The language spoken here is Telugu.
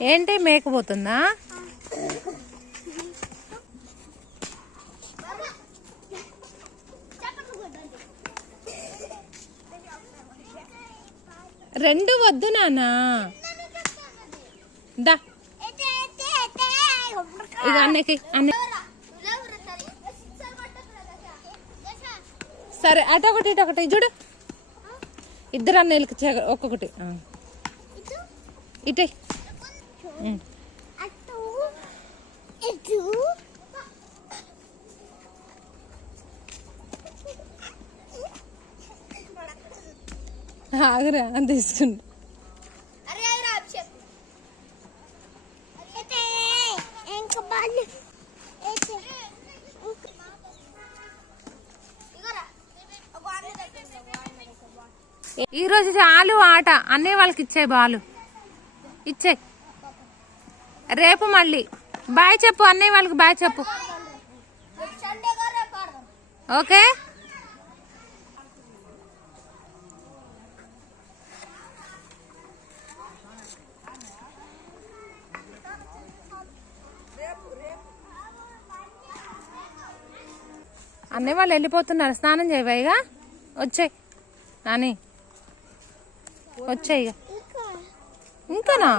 ఏంటి మేకపోతుందా? రెండు వద్దు నాన్న. దా ఇక అన్నకి సరే అటొకటి ఇటొకటి చూడు. ఇద్దరు అన్నయ్యలకి ఒక్కొక్కటి ఇటే. ఆగరా అని తీసుకుంటా. ఈరోజు చాలు ఆట. అన్నయ్య వాళ్ళకి ఇచ్చే బాలు ఇచ్చే. రేపు మళ్ళీ బాయ్ చెప్పు. అన్నయ్య వాళ్ళకి బాయ్ చెప్పు. ఓకే. అన్నయ్య వాళ్ళు వెళ్ళిపోతున్నారు. స్నానం చేయవా? వచ్చాయి నాని, వచ్చాయి. ఇంకానా?